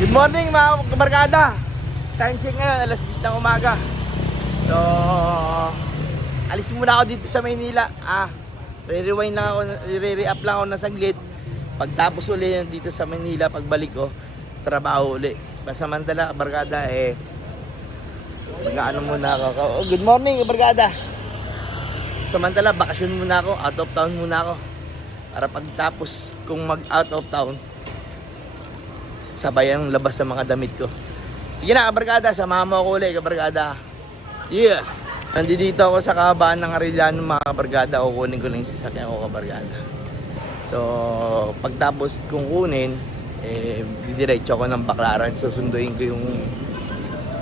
Good morning mga kabarkada. Time check ngayon, alas 10 ng umaga. So, alis muna ako dito sa Maynila. Re-rewind lang ako, re-re-up lang ako ng saglit. Pagtapos uli dito sa Maynila, pagbalik ko, trabaho uli. Pasamantala, kabarkada, mag-ano muna ako. Oh, good morning kabarkada. Samantala, bakasyon muna ako, out of town muna ako. Para pagtapos kung mag-out of town, sabay ang labas ng mga damit ko. Sige na kabarkada, samahan mo ako ulit kabarkada. Yeah! Nandito ako sa kahabaan ng Arellano mga kabarkada. Kukunin ko lang yung sasakyan ko kabarkada. So, pagtapos kong kunin, didiretso ako ng Baclaran. Susunduin ko yung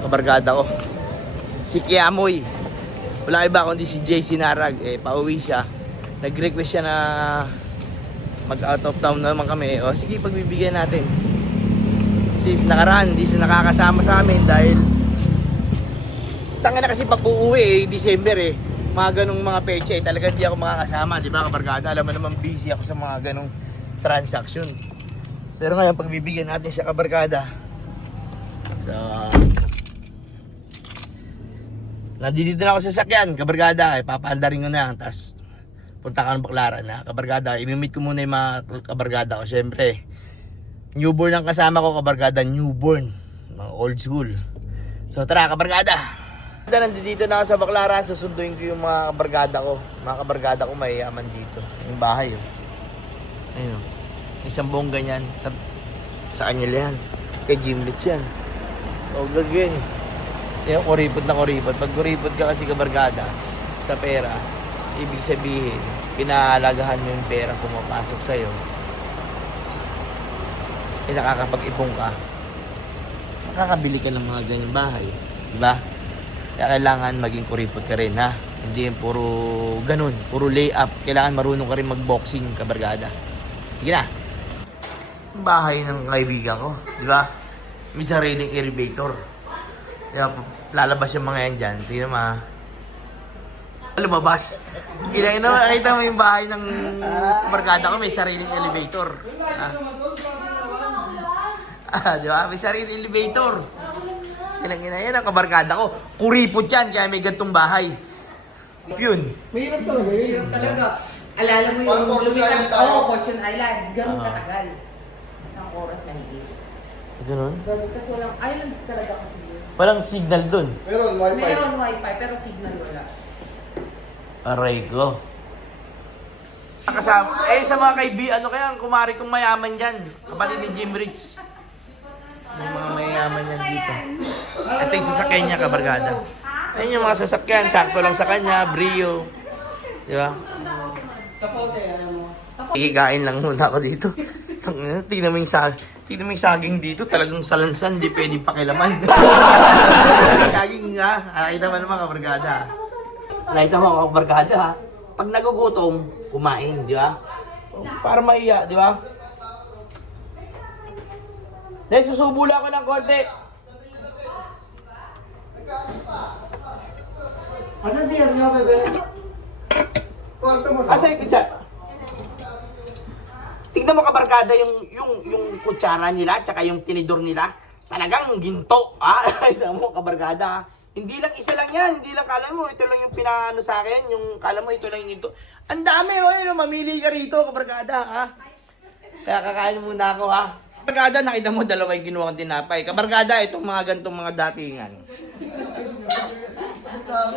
kabarkada ko, si Kiamoy. Wala iba kundi si JC Narag. Pauwi siya. Nag-request siya na mag-out of town na naman kami. O sige, pagbibigyan natin. Kasi nakaraan, hindi siya nakakasama sa amin dahil tanga na kasi pag uuwi December mga ganong mga peche talagang hindi ako makakasama, di ba kabarkada? Alam mo naman busy ako sa mga ganong transaction. Pero ngayon pagbibigyan natin siya kabarkada. So, nandito na ako sa sasakyan kabarkada, papaandarin ko na, tapos punta ka ng Baclaran na kabarkada. I-meet ko muna yung mga kabarkada ko, syempre. Newborn ang kasama ko kabarkada, newborn, mga old school. So tara kabarkada. Nandito na ako sa Baclaran, susunduin ko yung mga kabarkada ko. Mga kabarkada ko mayayaman dito. Yung bahay ayun isang buong ganyan sa kanya yan. Kay Jimlet yan. O gagawin. Yan, kuripot na kuripot. Pag kuripot ka kasi kabarkada sa pera, ibig sabihin pinaalagahan mo yung pera pumapasok sa'yo. Nakakapag-ipong ka, makakabili ka ng mga ganyang bahay, diba? Kaya kailangan maging kuripot ka rin, ha? Hindi yung puro ganun, puro layup. Kailangan marunong ka rin mag-boxing, kabarkada. Sige na. Bahay ng kaibigan ko, diba? May sariling elevator. Kaya lalabas yung mga yan dyan. Tingnan mo, ha? Lumabas. Nakita mo yung bahay ng kabarkada ko, may sariling elevator. Ha? Di ba? May sarili elevator. Kinangina yan ang kabarkada ko. Kuripot yan, kaya may gantong bahay. Yun. Mahirap talaga yun. Mahirap talaga. Alala mo yung lumipat Fortune Island. Ganun katagal. Isang oras mahigit. Ganun? Ganun kasi walang island talaga kasi yun. Walang signal dun. Meron wifi. Meron wifi pero signal wala. Aray ko. Kasama, sa mga kaibigan, ano kaya ang kumari kong mayaman dyan? Kapatid ni Jim Rich. May mga mayaman yan dito. Ito yung sasakyan niya, kabarkada. Ayun yung mga sasakyan, sakto lang sa kanya, Brio. Di ba? Ikikain lang muna ako dito. Tingnan mo yung saging dito, talagang salansan, di pwedeng pakilaman. Saging nga, nakita mo naman kabarkada. Nakita mo kabarkada, pag nagugutom, kumain, di ba? Para maiya, di ba? Dahil susubula ko ng konti. Asan siya nga, bebe? Kwarto mo. Asa yung kutsara? Tignan mo kabarkada yung kutsara nila tsaka yung tinidor nila. Talagang ginto. Tignan mo kabarkada. Hindi lang isa lang yan. Hindi lang kala mo ito lang yung pinaano sa akin. Yung kala mo ito lang yung ginto. Ang dami mamili ka rito kabarkada. Kaya kakain muna ako Kabarkada, nakita mo dalawa yung ginawa kong tinapay. Kabarkada, itong mga gantong mga datingan.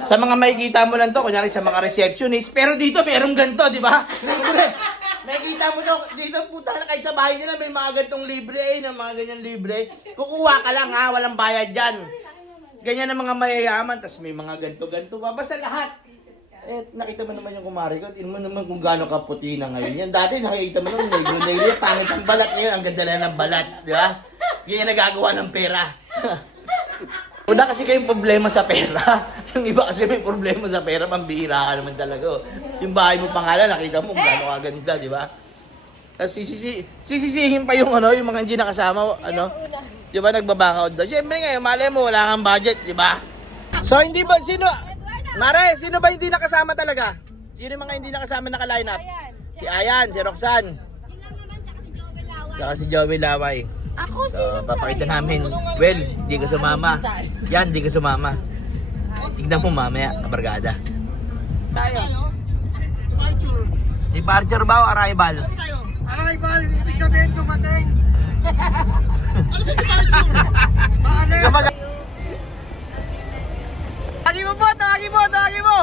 Sa mga makikita mo lang to, kunyari sa mga receptionist, pero dito merong ganto, di ba? Libre. Makikita mo to, dito puta na kahit sa bahay nila may mga gantong libre na mga ganyan libre. Kukuha ka lang walang bayad dyan. Ganyan ang mga mayayaman, tas may mga ganto-ganto pa. Basta lahat. Nakita mo naman yung kumari ko. Tingnan mo naman kung gaano kaputi na ngayon yan. Dati nakikita mo naman, negro-negro, pangit ang balat ngayon. Ang ganda lang ng balat, di ba? Ganyan nagagawa ng pera. Una kasi kayong problema sa pera. Yung iba kasi may problema sa pera, pambihira ka naman talaga. Yung bahay mo pangalan, nakita mo kung gaano kaganda, di ba? Tapos sisisihin pa yung yung mga hindi nakasama, di ba, nagbabakaw daw. Siyempre ngayon, malay mo, wala kang budget, di ba? So, hindi ba, Mare, sino ba hindi nakasama talaga? Sino yung mga hindi nakasama naka-line up? Si Ayan, si Roxanne. Saka si Joey Laway. So, papakita namin. Well, di ka sumama. Yan, di ka sumama. Tignan mo mamaya, kabargada. Tayo. Departure ba o arrival? Arrival, ibig sabihin dumating. Ano ba departure? Kapag... Tawagin mo po, tawagin mo, tawagin mo!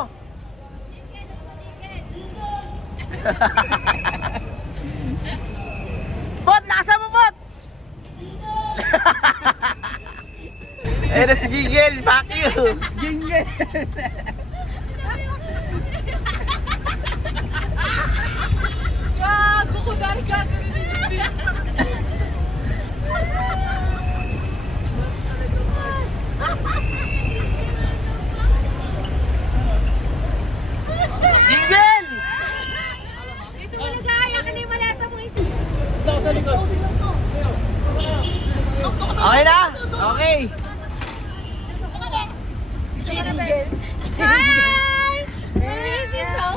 Pot, lakasan mo, Pot! Ayun na si Jingle, fuck you! Jingle! Gago ko dahil gagawin niyo. Jingle! Dito mo na kaya ka na yung malata mo isis. Sa likod. Okay na? Okay! Hi! Amazing so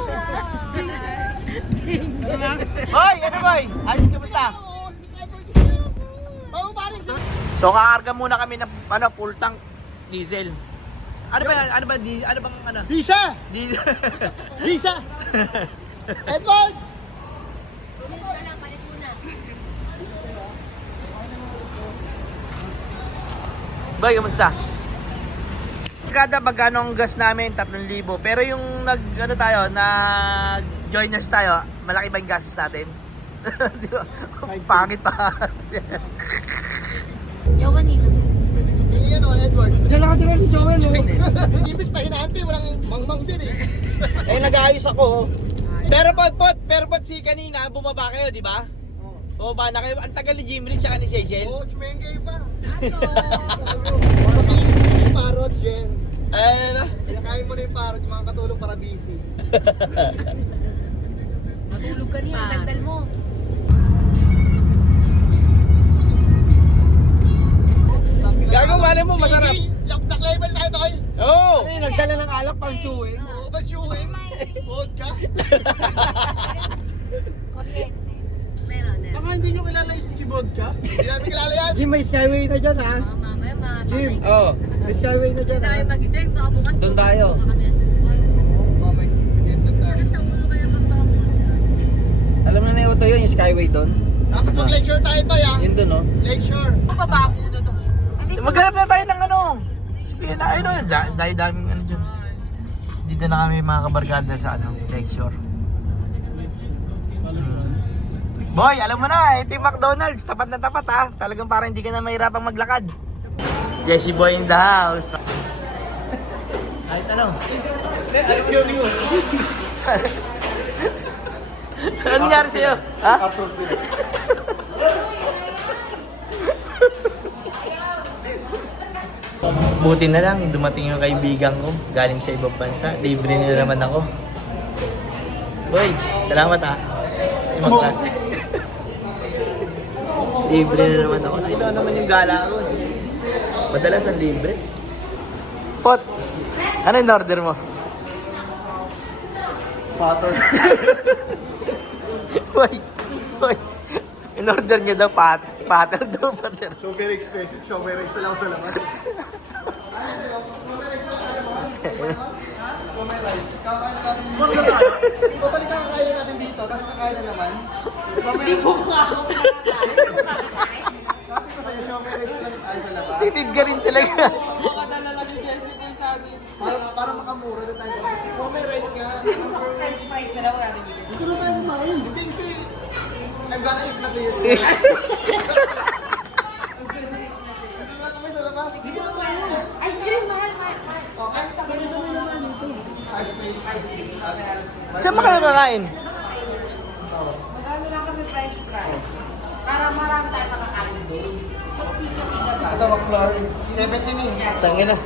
Hoy, ano boy? Ayos, kamusta? Oo, paring. So kakarga muna kami ng full tank diesel. Ano ba yan? Ano bang ano? Lisa! Diesel. Lisa! Edward! Boy, kamusta? Kada magkano ang gas namin? 3,000. Pero yung ano tayo, joiners tayo, malaki ba yung gastos natin? Di ba? Pangit pa. Yawan nito. Yan o, Edward. Diyan lang katira si Joel, o. Ibig pa hinahante, walang mangmang din eh. Eh, nag-aayos ako. Pero pot si kanina, bumaba kayo, di ba? Bumaba na kayo. Ang tagal ni Jim Rich, saka ni Seychelles. Oo, chumengay pa. Parot, Jen. Ano? Pinakain mo na yung parot, yung mga katulong para busy. Matulog ka niya, daldal mo. Gago, mali mo, masarap. Lock level tayo, Toy. Oo! Nagdala ng alak pang chewing. Oo, ba chewing? Vodka? Kuryente. Meron na. Baka hindi nyo kilala yung ski vodka? Hindi namin kilala yan. Jim, may skyway na dyan, ha? Mamaya Jim. mapatay. Oo. May skyway na dyan, Hindi ha? tayo magising. Baka bukas. Doon tayo. Mamay, nag-enter tayo. Sa ulo kaya magpapakot. Alam na yung yun, yung Skyway doon. Dapat mag-lecture tayo, Toy, ha? Yun doon, no? Lecture. Bababo na to. Maghanap na tayo ng ano. Sabihin na, ayun, dahil daming ano dyan. Dito na kami mga kabarkada sa ano, lecture. Boy, alam mo na, ito yung McDonald's. Tapat na tapat ha. Talagang parang hindi ka na mahirapang maglakad. Jesse Boy in the house. Ay, tanong. Ano nangyari sa'yo? Ha? Buti na lang, dumating yung kaibigan ko. Galing sa ibang bansa. Libre na naman ako. Boy, salamat ha. Ibang klase. Libre na naman ako. Ito naman yung gala ko. Madalas ang libre. Pot, ano yung order mo? Father. Boy, in order niya daw patter daw, patter. So very expensive. So very expensive lang sa labas. So may rice. Kakain natin dito. Totally kakain natin dito. Tapos kakain na naman. Hindi mo nga ako nakakain. Sabi ko sa'yo, so may rice lang tayo sa labas. Tipid ka rin talaga. Para makamura na tayo. So may rice nga. French fries na lang wala nang bigay. Dito na tayo kumain. Hindi kasi I'm gonna eat na kayo. Dito na kami sa labas. Dito na tayo. Ice cream, mahal. Okay. Kami sa may naman dito. Ice cream. Saan ba kayo kakain? Magano lang kami French fries. Para marami tayo makakain doon. Pika-pika ba? Ito, McFlurry. 70 ni. Tangin na.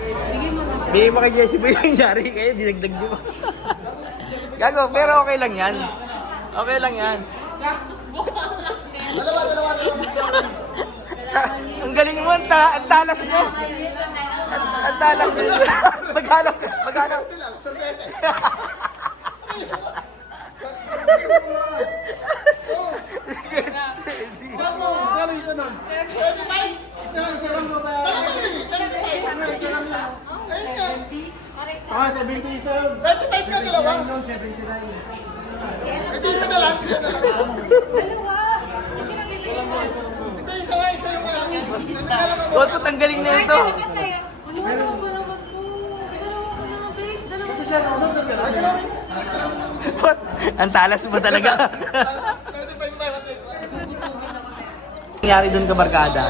Bigay mo kay Jessie Boy yung yari kayo, dinagdag niyo pa. Gago, pero okay lang yan. Okay lang yan. Dalawa. Ang galing mo, ang talas mo. Ang talas mo. Maghanap. Ito lang, sorbetes. Vamos, kano yung sunod? 25 77. 35 ka dalawa. 79. Ito isa na lang. Isa na lang. Ito isa nga, isa yung ano. What po, ang galing na ito. Ito siya, ano, ay, dalawa. What? Ang talas mo talaga. 35 ba? Nangyari doon kabarkada,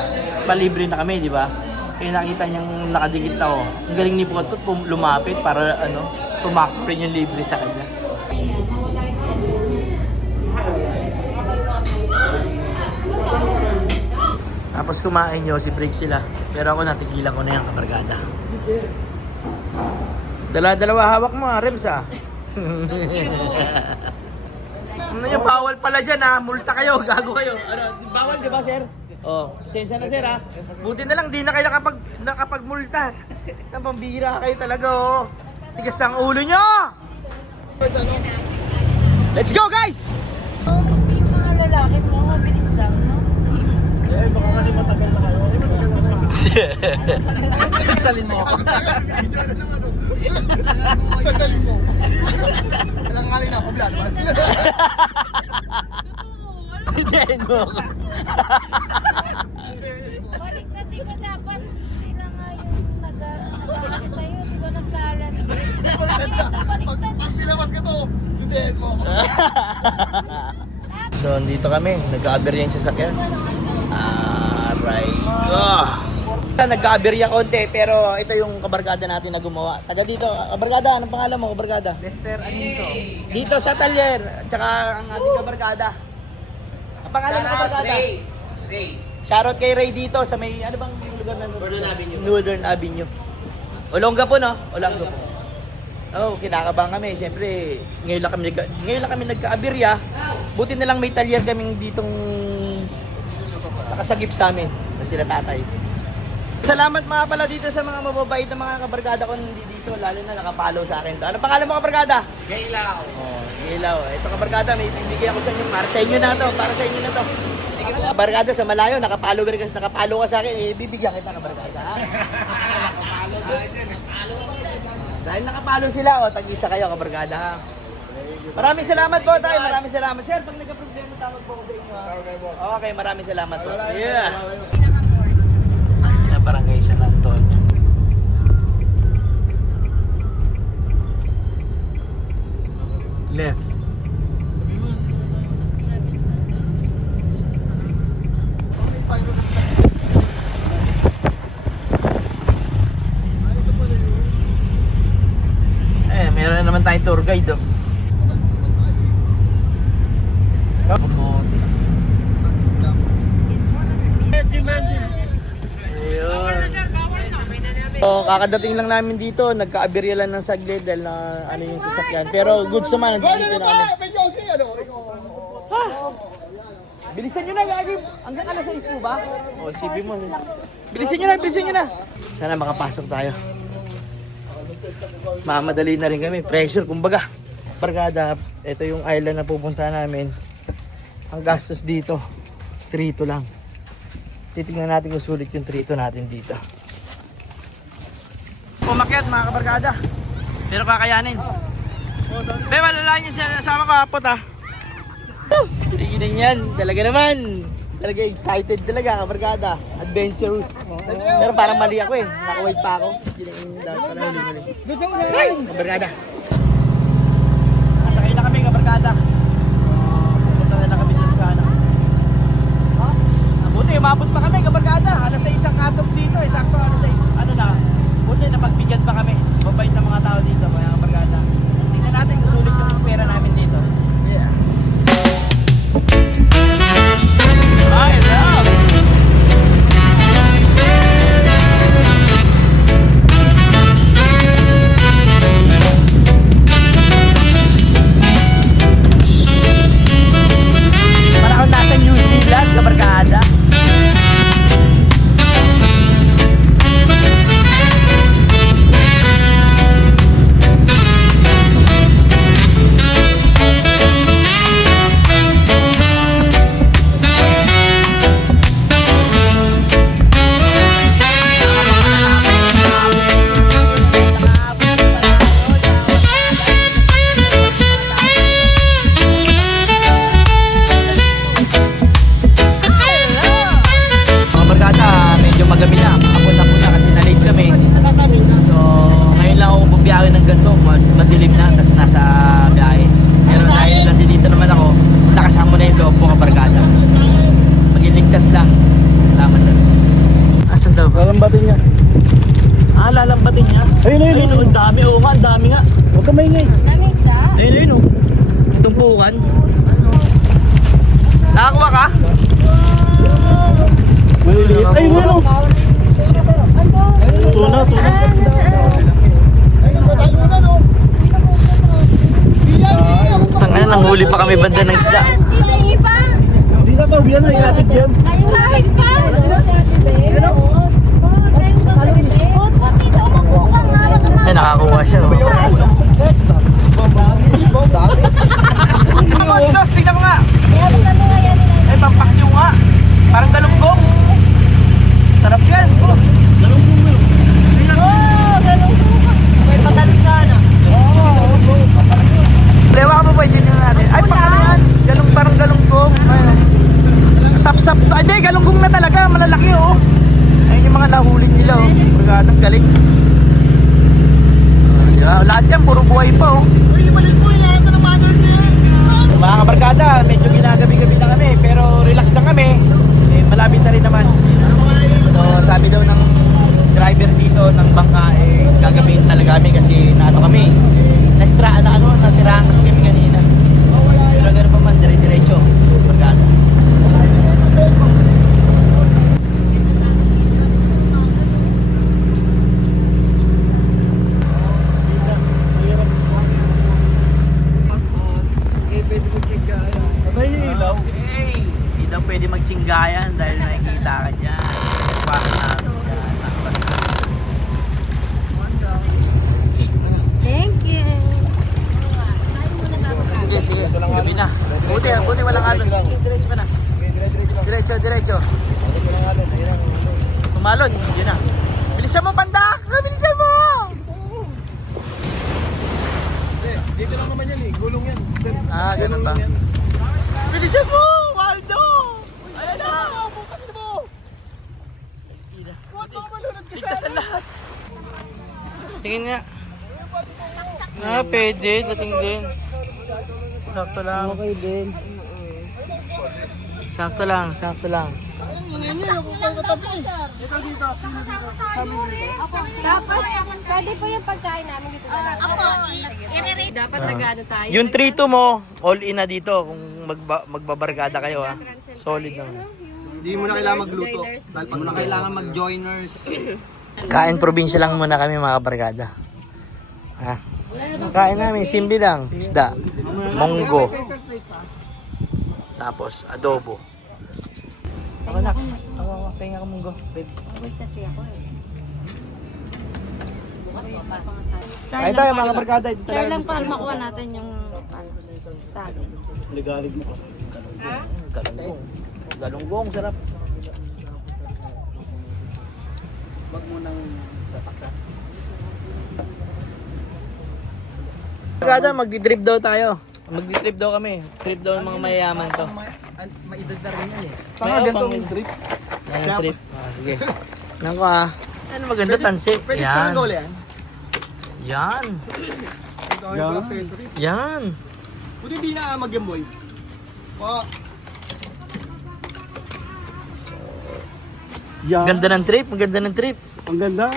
palibre na kami, di ba? Kaya nakita niyang nakadikit ako. Ang galing ni Potpot lumapit para tumakbo rin yung libre sa kanya. Tapos kumain nyo, si break sila. Pero ako natigilan ko na yung kabarkada. Dala-dalawa hawak mo, Rems ah. Ano yung bawal pala dyan ha? Multa kayo, gago kayo. Ano, bawal di ba sir? Oh, sensya na sir ha. Buti na lang di na kayo nakapagmulta. Ang pambira kayo talaga oh. Tigas ang ulo nyo! Let's go guys! Yung mga lalaki mo, mabilis lang, no? Eh, baka kasi matagal na kayo. Eh, matagal na kayo. Sasalin mo ako. Sasalin mo. Alang ngalin ako, blood. Hintayin mo ako. Baliktad, di ba dapat sila nga yung nag-aasi sa'yo, di ba nagkalan? Pag nilabas ka to, hintayin mo. So, dito kami. Nagka-aberya yung sasakyan. Aray ko. Nagka-aberya konti, pero ito yung kabarkada natin na gumawa. Taga dito, kabarkada, anong pangalan mo, kabarkada? Lester Aninso. Dito sa Talyer, at saka ang ating kabarkada. Ang pangalan ng kabarkada? Ray. Shoutout kay Ray dito sa may, ano bang lugar na Northern Avenue? Northern Avenue. Olonga po, no? Olonga po. Oh, kinakabahan kami. Siyempre, ngayon lang kami nagka-aberya. Buti na lang may talyer kaming ditong nakasagip sa amin na sila tatay. Salamat mga pala dito sa mga mababait na mga kabarkada ko dito, lalo na nakapalo sa akin to. Ano pangalan mo kabarkada? Gailaw. Oh, Gilaw. Ito kabarkada, may bibigyan ko sa inyo para sa inyo na to, para sa inyo na to. Kabarkada sa malayo, nakapalo ka sa akin, bibigyan kita kabarkada. Ha? Dahil nakapalo sila, tag-isa kayo kabarkada ha. Maraming salamat po tayo, maraming salamat. Sir, pag nagka-problema, tawag po ko sa inyo ha. Okay, maraming salamat po. Yeah. Na barangay San Antonio. Left. Meron na naman tayong tour guide oh. So, kakadating lang namin dito, nagka-aberya lang ng saglit dahil na ano yung sasakyan. Pero goods naman, nandito na kami. Medyo kasi ano, Bilisan nyo na, gagi. Hanggang alas 6 po ba? O, CV mo. Bilisan nyo na. Sana makapasok tayo. Mamadali na rin kami. Pressure, kumbaga. Barkada, ito yung island na pupunta namin. Ang gastos dito, 3 lang. Titingnan natin kung sulit yung 3 natin dito. Umakyat mga kabarkada. Pero kakayanin. Be, malalayan yung asawa ko hapot ah. Tiniginan yan. Talaga naman. Talaga excited talaga kabarkada. Adventurous. Pero parang mali ako eh. Naka-wait pa ako. Parang huli-huli. Kabarkada. Nasakay na kami kabarkada. Punta na kami dun sa ano. Buti, umabot pa kami kabarkada. Alas 6 ang katop dito. Sakto alas 6. Ano na. Buti, napagbigyan pa kami. Mabait na mga tao dito, mga kabarkada. Tingnan natin kung sulit yung pera namin dito. Yeah. Hi, love! Para akong nasa New Zealand, kabarkada. magabi na. Kapon na kasi na-late kami. So, ngayon lang ako bubiyahe ng ganito. Madilim na, tapos nasa biyahe. Pero dahil nandito naman ako, nakasama na yung loob ko kabarkada. Magiligtas lang. Salamat sir. Asan daw ba? Lalambatin niya. Ah, lalambatin niya. Ayun, ayun, ayun. Ang dami. Oo nga, ang dami nga. Huwag ka maingay. Namis ka? Ayun, oh. Tumpukan. Nakakuha ka? Maliliit. Ayun, ayun. Ano? Tuna, tuna. Tangan, nanghuli pa kami banda ng isda. Sino yung iba? Hindi na to, yan na, ilatid yan. Kayo kahit pa? Ay, nakakuha siya. Oh. Ano, Dos? Tignan mo nga. Ay, pampaksiw nga. Parang galunggong. Sarap yan, boss. Galunggong mo. May patalim sana. Lewa ka pa ba? Hindi nyo natin. Ay, pakano yan. Parang galunggong. Sap-sap. Ay, di, galunggong na talaga. Malalaki, oh. Ayun yung mga nahulid nila, oh. Pagkatang galing. Lahat yan, puro buhay pa, oh. Uy, mali po, inahan ka ng mother niya. Mga kabarkada, medyo ginagabi-gabi na kami, pero relax lang kami. Eh, malapit na rin naman. So, sabi daw ng driver dito ng bangka, eh, gagabihin talaga kami kasi kami. Nasiraan kasi kami kanina. Pero gano'n pa man, dire-diretso. Barkada. Abay, yung ilaw. Hey, hindi daw pwede magtsinggayan dahil nakikita ka dyan. Nagwakan namin dyan. Thank you. Sige, sige. Gabi na. Buti walang alon. Diretso pa na. Diretso. Tumalon. Yun na. Bilisan mo, pandak! Bilisan mo! Dito lang naman yan eh, gulong yan. Ah, ganun ba? Bilisan mo! Waldo! Ayan na! Putangin mo! Huwag mo malunod ka Ligtas ang lahat. Tingin nga. Ah, pwede. Dating din. Sakto lang. Okay din. Sakto lang. Ayun yun, kung kayo katabi. Ito dito, sino dito? Sabi dito. Tapos, pwede po yung pagkain namin dito na lang. Dapat nag-ano tayo. Yung 3-2 mo, all in na dito kung magbabarkada kayo ha. Solid naman. Hindi mo na kailangan magluto. Dahil pag Kailangan mag-joiners. Kain probinsya lang muna kami mga barkada. Ha? Kain namin, simple lang. Isda, monggo, tapos adobo. Ako na. Ako, pahinga ka monggo. Babe. Kasi ako eh. Kain tayo mga barkada. Ito Try talaga lang gusto para ko. makuha natin yung saging. ligalig mo. Galunggong. Galunggong, sarap. Wag mo nang Barkada, magdi-trip daw tayo. Magdi-trip daw kami. Trip daw ng mga mayayaman to. maidad na rin yan eh. Saka gantong drip. Yan ang trip. Ah, sige. Nako ah. Ano maganda tansi? Pwede sa Yan. gole yan. Yan. Ito yung accessories. Yan. Buti hindi na mag-gameboy. Ganda ng trip. Ang ganda ng trip. Ang ganda.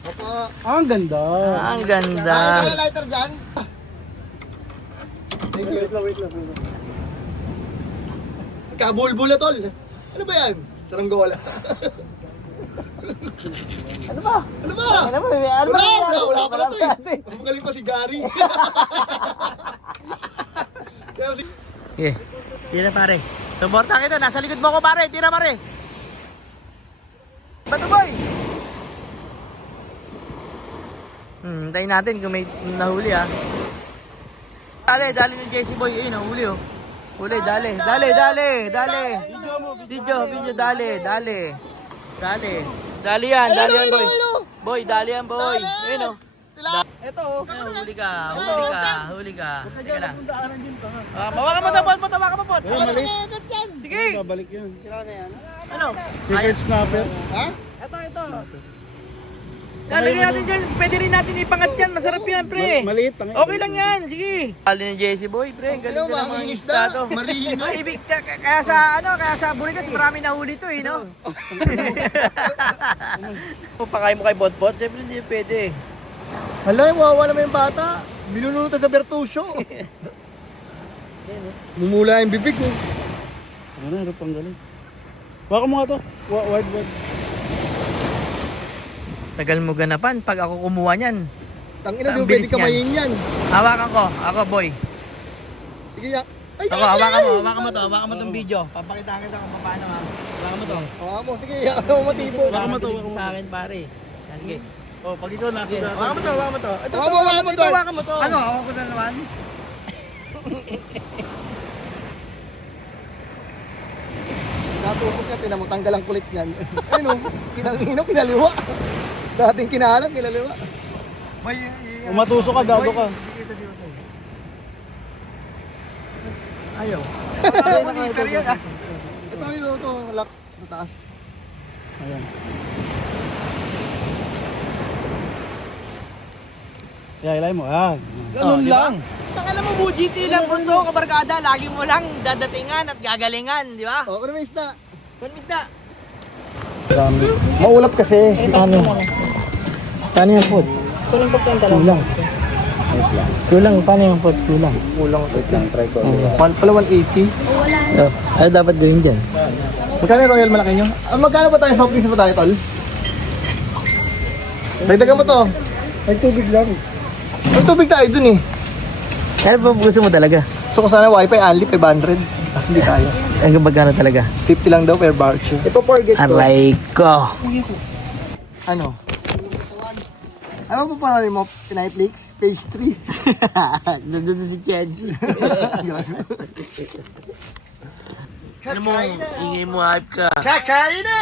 Opo. Ang ganda. Ah, ang ganda. Ay, lighter dyan. Wait lang. Kabulbula tol. Ano ba yan? Saranggola. Ano ba? Ano ba? Ano ba? Ano ba? Wala pala to eh. Mas magaling pa si Gary. Okay. Tira pare. Suporta kita. Nasa likod mo ko pare. Tira pare. Bato boy. Tayo natin kung may nahuli ah. Dali ng JC boy. Ayun, nahuli oh. Huli, dali. Video, dali. Dali yan boy. Boy, dali yan boy. Ayun oh. Ito oh. Huli ka. Teka lang. Mawakan mo, tapos. Maliit. Sige. Babalik yun. Kailangan na yan. Ano? Secret snapper. Ha? Ito. Lalagyan natin dyan. Pwede rin natin ipangat yan. Masarap yan, pre. Maliit. Okay lang yan. Sige. Kali ni Jesse Boy, pre. Galing ka ng mga isda to. Marino. Kaya sa Burigas, marami nahuli to eh, no? Pakain mo kay Botbot, siyempre hindi pwede. Hala, wawa naman yung bata. Binunutan sa Bertusio. Mumula yung bibig mo. Ano, harap ang galing. Baka mo nga to. Word. Tagal mo ganapan pag ako kumuha niyan. Tangina, Ang di mo pwede bilis kamayin yan. Hawakan ko. Ako, boy. Sige ya. Ay, Ako, hawakan mo to. Hawakan mo tong video. Papakitaan kita kung paano ha. Hawakan mo to. Hawakan mo, sige. Hawakan mo matibo. Hawakan mo to. Sa akin, pare. Yan, sige. Oh, pag ikaw nasa Sige. Hawakan mo to. Hawakan mo to. Ito, Hawakan mo to. hawakan mo to. Ano, hawakan ko na naman? Natupok niya, tinamo, tanggal ang kulit niyan. Ayun o, kinangino, kinaliwa. Dating kinahalang, kinaliwa. Umatuso ka, gago ka. Ayaw. Ito ang ito, lock sa taas. Ayan. Ilay mo, Ganun lang. Alam mo, Bujiti lang po to, kabarkada. Lagi mo lang dadatingan at gagalingan, di ba? O, ano may isda? Kung isda. Maulap kasi. Ano? Paano yung food? Kulang. Kulang, paano yung food? Kulang. Wait lang, try ko. Pala 180. Ano dapat gawin dyan? Magkano yung royal malaki nyo? Magkano ba tayo soft drinks ba tayo, tol? Dagdagan mo to. Ay, tubig lang. May tubig tayo dun eh. Ano ba gusto mo talaga? So kung sana wifi only 500. Kasi hindi kaya. Ang magkano talaga? 50 lang daw per voucher. Ito forget ko. Aray ko. Ano? Ano po para mo? Netflix? Page 3. Nandun si Chelsea. Ano mo, ingay mo, hype ka. Kakain na!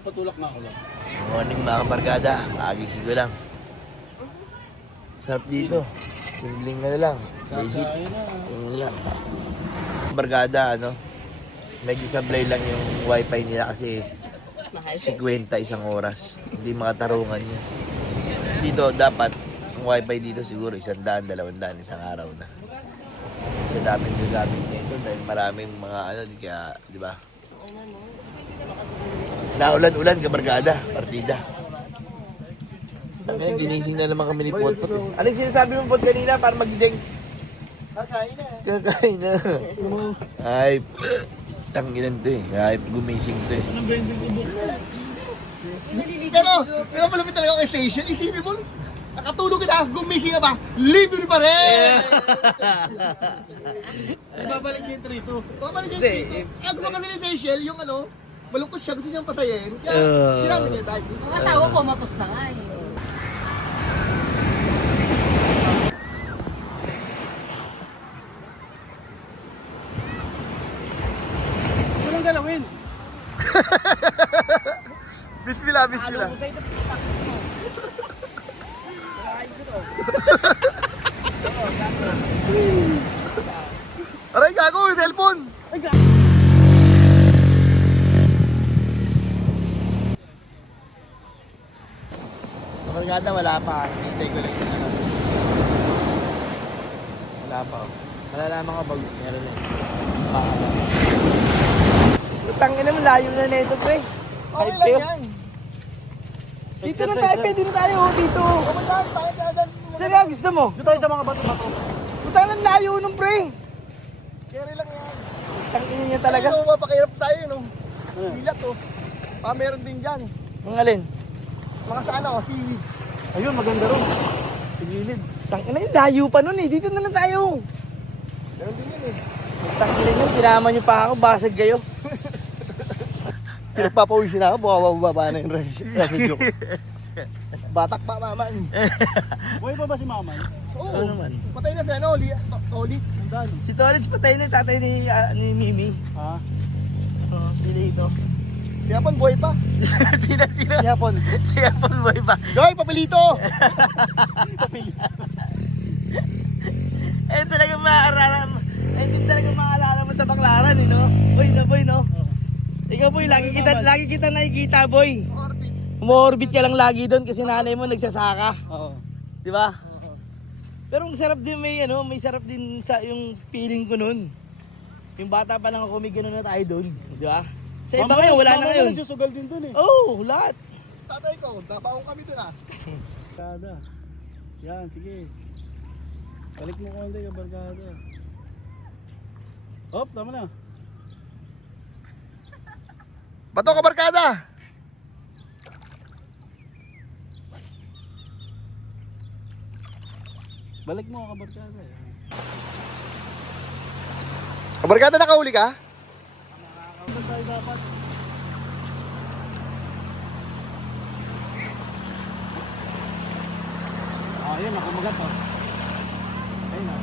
Patulak na ako lang. Morning mga kabarkada, kagising ko lang. Sarap dito. Simpleng ano lang. Basic. Tingin lang. Barkada, ano? Medyo sablay lang yung wifi nila kasi 50 isang oras. Hindi makatarungan yun. Dito dapat, ang wifi dito siguro 100, 200 isang araw na. Sa daming gagamit nito dahil maraming mga ano, kaya, di ba? Naulan-ulan, kabarkada, partida. Ngayon, ginising na naman kami ni Potpot. Ano yung sinasabi mo, Pot, kanina para magising? Kakain na. Kakain na. Ay, tanginan to eh. Ay, gumising to eh. Pero malapit talaga kay station. Isipin mo, nakatulog ka na, gumising ka pa, libre pa rin! Babalik niya yung 3-2. Babalik niya yung 3-2. Ang gusto kasi ni Seychelles, yung ano, malungkot siya, gusto niyang pasayin. Kaya, sinabi niya tayo. Ang asawa ko, matos na nga eh. Walang galawin. Bismillah, bismillah. Aray, gago, yung cellphone. Kabarkada, wala pa. Hintay ko lang yung ano. Wala pa. Malalaman ko pag meron na. Baka ba. Tangin naman, layo na nito, pre. Okay lang yan. Dito na tayo, pwede na tayo dito. Sir, gusto mo? Doon tayo sa mga bato-bato. Putang lang layo nung pre. Carry lang yan. Tangin niya talaga. Ano, mapakirap tayo, no? Bilat, oh. Meron din dyan. Ang alin? Mga sa ano, seaweeds. Ayun, maganda rin. Sigilid. Tangin na yun, layo pa nun eh. Dito na lang tayo. Meron din yun eh. Tangin yun, sinama niyo pa ako, basag kayo. Pinagpapawisin ako, bumababa na yung residue. Batak pa, maman. Buhay pa ba si Maman? Oo. Ano naman? Patay na si ano, Tolit. Si Torres patay na, tatay ni Mimi. Ha? Dili ito. Si Hapon, buhay pa. Sino? Si Hapon. Si Apple Boy ba? Joy, papilito! Eh talaga maalala mo sa Baclaran, eh, no? Boy, no? Ikaw, boy, lagi kita nakikita, boy. Orbit. Umo-orbit ka lang lagi doon kasi nanay mo nagsasaka. Oo. Di ba? Pero ang sarap din may sarap din sa yung feeling ko noon. Yung bata pa lang ako, may gano'n na tayo doon. Di ba? Sa iba ngayon, wala na ngayon. Nagsusugal din dun eh. Oh, lahat. Tatay ko, nabaong kami dun ah. Barkada. Yan, sige. Balik mo konti ka, barkada. Hop, tama na. Bato ka, barkada! Balik mo ka, barkada. Barkada, nakahuli ka? Saan tayo dapat? Ayun, nakumagat oh. Ayun ah.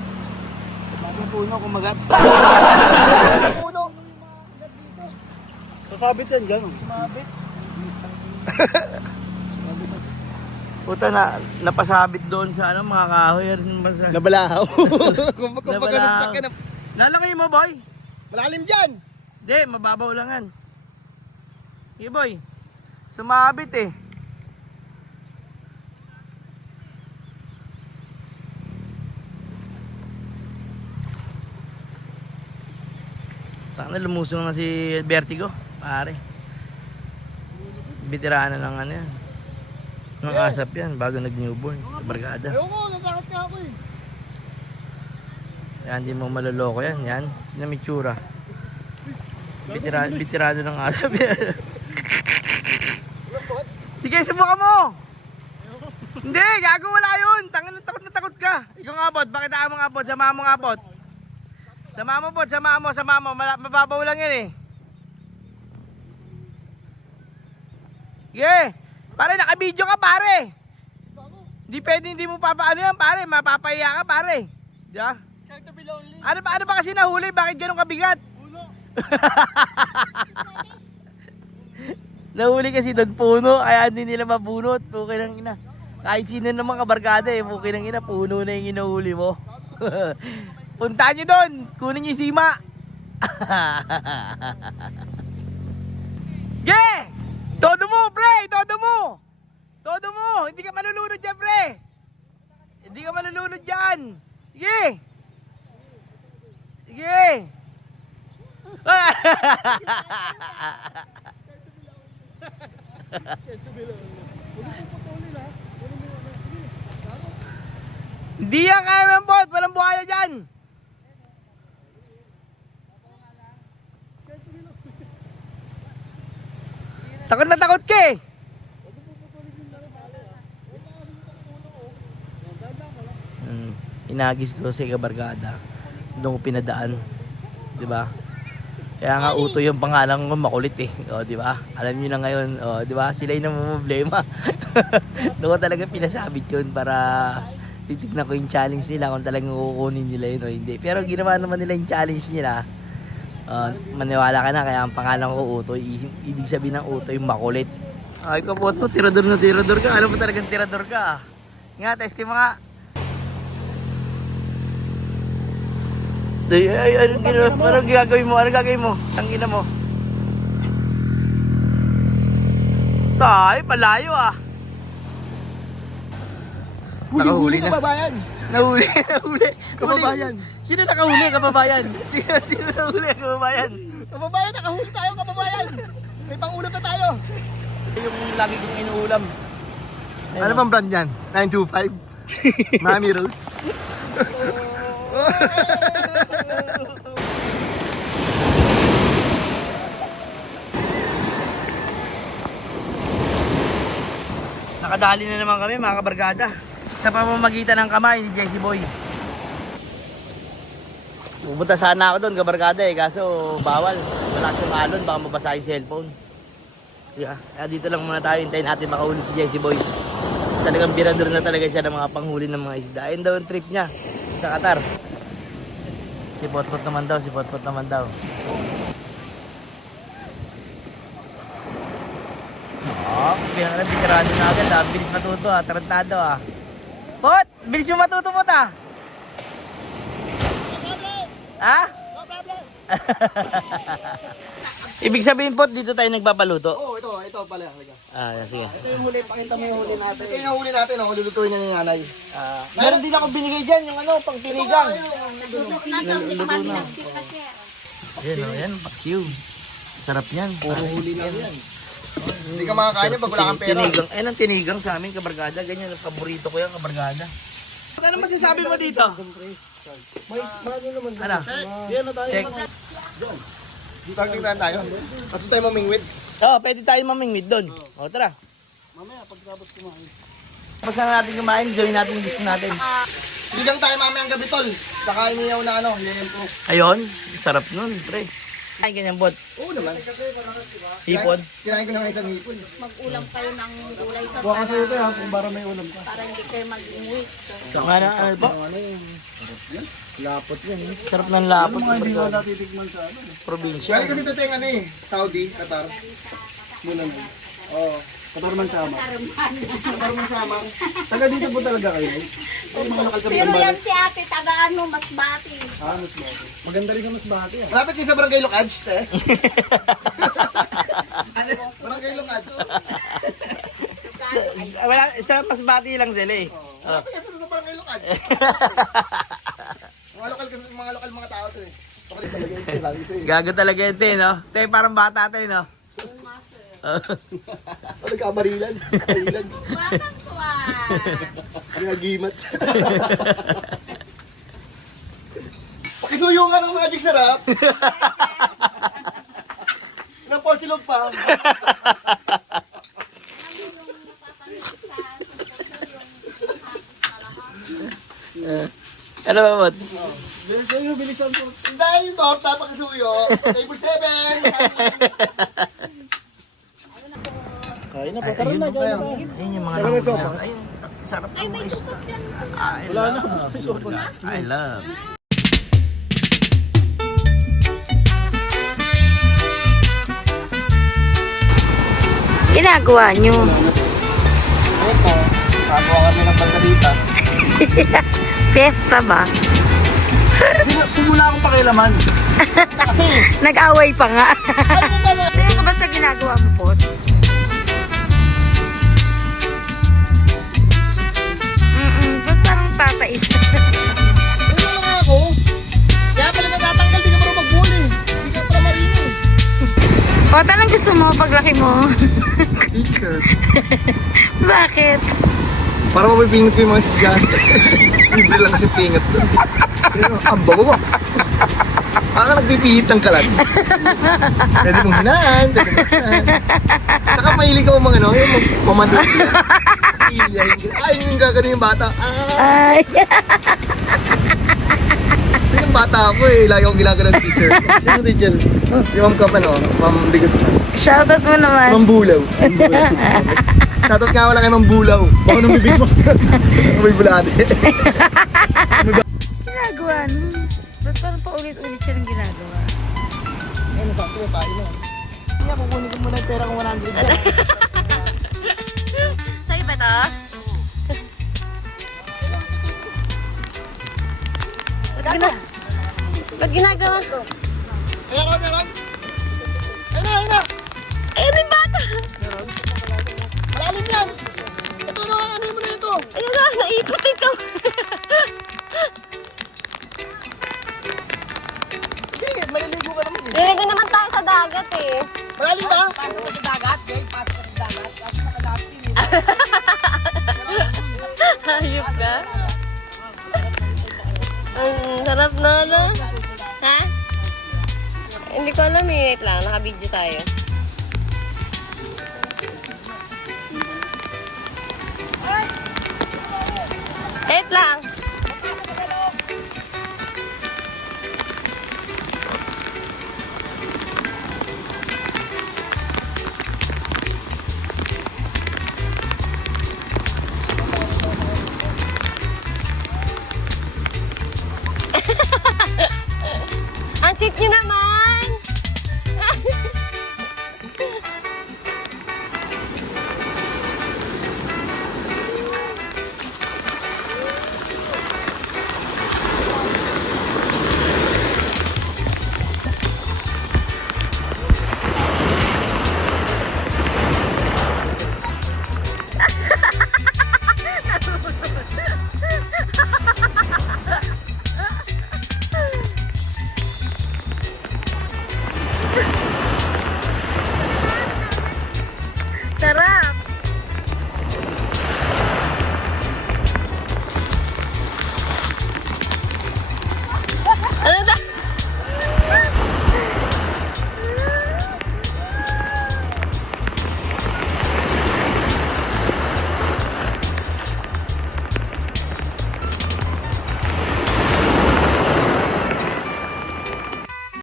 Bagong puno kumagat. Puno. Sasabit yan, gano'n. Mabit. Puta na, napasabit doon sa mga kahoy. Nabalahaw. Kumbaga Nabalahaw. sa akin. Lalaki mo, boy. Malalim dyan. Hindi, mababaw langan. Hey, boy. Sumabit eh. Sana lumusong na si Vertigo, pare. Veterano ng ano yan. Ng asap yan, bago nag-newborn. Barkada. Ayoko, natakot ka ako eh. Yan, hindi mo maloloko yan. Yan, sinamitsura. Veterano ng asap yan. Sige, subukan mo! Hindi, gago wala yun. Tangin na takot ka. Ikaw nga, bot. Bakit mo nga, bot? Sama mo nga, bot. Sama mo, bot. Sama mo. Mababaw lang yan eh. Sige. Pare, naka-video ka, pare. Hindi pwede, hindi mo papaano yan, pare. Mapapahiya ka, pare. Diba? Ano ba kasi nahuli? Bakit ganun kabigat? Nahuli kasi doon puno, kaya hindi nila mabunot. Okay lang ina. Kahit sino naman kabarkada eh, okay lang ina, puno na yung inahuli mo. Puntahan nyo doon, kunin nyo yung sima. Yeah! Todo mo, pre! Todo mo! Hindi ka malulunod dyan, pre! Hindi ka malulunod dyan! Sige! Sige! Hindi yan kaya ng bot! Walang buhaya dyan! Takot na takot ka eh! Inagis ko sa kabarkada. Doon ko pinadaan. Diba? Kaya nga Uto yung pangalan ko, makulit eh. O, diba? Alam nyo na ngayon, o, diba? Sila yung namumblema. Doon ko talaga pinasabit yun para titignan ko yung challenge nila kung talagang kukunin nila yun o hindi. Pero ginawa naman nila yung challenge nila. Maniwala ka na, kaya ang pangalan ko Uto. Ibig sabihin ng Uto yung makulit. Ay ko po to, tirador ka. Alam mo talagang tirador ka. Nga, testing mo nga. Anong gagawin mo? Tangina mo. Tay, palayo ah. Nakahuli na. Kababayan. Nahuli. Kababayan. Sino nakahuli, kababayan? Sino nahuli, kababayan? Kababayan, nakahuli tayo, kababayan. May pangulam na tayo. Yung lagi kong inuulam. Ano bang brand yan? 925? Mami Rose. Nakadali na naman kami mga kabarkada sa pamamagitan ng kamay ni Jesse Boy. Pupunta sana ako doon kabarkada eh, kaso bawal. Wala siyang alon, baka mabasa yung cellphone. Yeah. Kaya dito lang muna tayo, hintayin natin makahuli si Jesse Boy. Talagang birador na talaga siya ng mga panghuli ng mga isda. Ayun daw ang trip niya sa Qatar. Si Potpot naman daw, Oh, pinarado na agad ah. Bilis matuto ah, tarantado ah. Pot! Bilis mo matuto Pot ah! Ha? No problem. Ibig sabihin Pot, dito tayo nagpapaluto? Oo, ito pala. Sige. Ito yung huli, pakita mo yung huli natin. Ito yung huli natin, lulutuin na ni nanay. Meron din ako binigay dyan, yung ano, pang tinigang. Luto na. Ayan o, yan, paksiw. Sarap yan. Puro huli lang yan. Hindi ka makakain yan pag wala kang pera. Tinigang, ayan ang tinigang sa amin, kabargada. Ganyan, ang paborito ko yan, kabargada. Ano masasabi mo dito? Ano? Check. Tingnan tayo. At tayo mamingwit. Oo, pwede tayo mamingwid doon. O, tara. Mamaya, pagkabot kumain. Tapos na natin kumain, gawin natin yung gusto natin. Bigang tayo mamaya ang gabi tol. Saka iniyaw na yempo. Ayun, sarap nun, pre. Ay, ganyan bot. Oo naman. Hipon. Kinain ko ng isang hipon. Mag-ulam kayo ng gulay sa Buka kasi ito ha, kung para may ulam ka. para hindi kayo mag-uwi. Ano po? Lapot yan eh. Sarap ng lapot. Hindi mo kabargada. natitikman sa ano. Probinsya. Galing kasi ito yung Saudi, Qatar. Muna mo. Oo. Qatar man sama. Qatar man sama. Taga dito po talaga kayo. Ay, mga lokal kami Pero ng yan balik. si ate, taga ano, Masbati. Masbate. Maganda rin sa Masbate yan. Malapit kayo sa Barangay Locadj, te. Barangay Locadj. Sa Masbati lang sila eh. Malapit kayo sa Barangay Locadj. Mga lokal mga tao to eh. Pakulit talaga yun, sabi ko eh. Gago talaga yun, te, no? Te, parang bata tayo, no? Nagkamarilan. Kailan. Batang tuwa. Nagimat. Pakisuyo nga ng magic sarap. Porsilog pa. Ano ba, bot? Bilisan po. Dahil yung torta, pakisuyo. Table 7. Kain na po. Tara na, kain na. Ayun yung mga Talaga nahuli sopas? na. Ayun, sarap ng mga isda. Wala na. Sopas. I love. Ginagawa nyo. Ayun po. Nakakuha kami ng barkadita. Fiesta ba? Kung wala akong pakialaman. Kasi, Nag-away pa nga. Sino ka ba sa ginagawa mo, Pot? Ba't parang papais? ayun na nga ako. Kaya pala natatanggal, di ka marunong magbuli. Hindi ka pala marino eh. Pot, anong gusto mo paglaki mo? Teacher. Bakit? Para mapipingat ko yung mga estudyante. Libre lang kasi pingat ko. Pero, ang bago. Parang nagpipihit ng kalan. Pwede mong hinaan, pwede mong hinaan. Saka mahilig ako mga ano, yung mamandang ay, yung gagano yung bata. Ay, Kasi yung bata ako eh, lagi akong ginagano ng teacher. Sino teacher? Yung Ma'am Kap, Ma'am Digusman. shoutout mo naman. Ma'am Bulaw. Shoutout nga wala kay Ma'am Bulaw. Baka nang bibig mo. May bulate. Ginagawa no? Ba't parang paulit-ulit siya ng ginagawa? Ayun, sakto yung tayo na. Kaya kukunin ko muna yung pera kong 100 dyan. Sa'yo ba ito? Ba't ginagawa ko? Ayun, ayun. Ayun na, ayun na. Ayun yung bata! Malalim yan. Ito na, ano mo na ito? Ayun na, naipot ito! Sige, maliligo ka naman eh. Liligo naman tayo sa dagat eh. Malalim ba? Hayop ka? Ang sarap na, no? Ha? Hindi ko alam eh. Wait lang, naka-video tayo. Wait lang. Pansit nyo naman!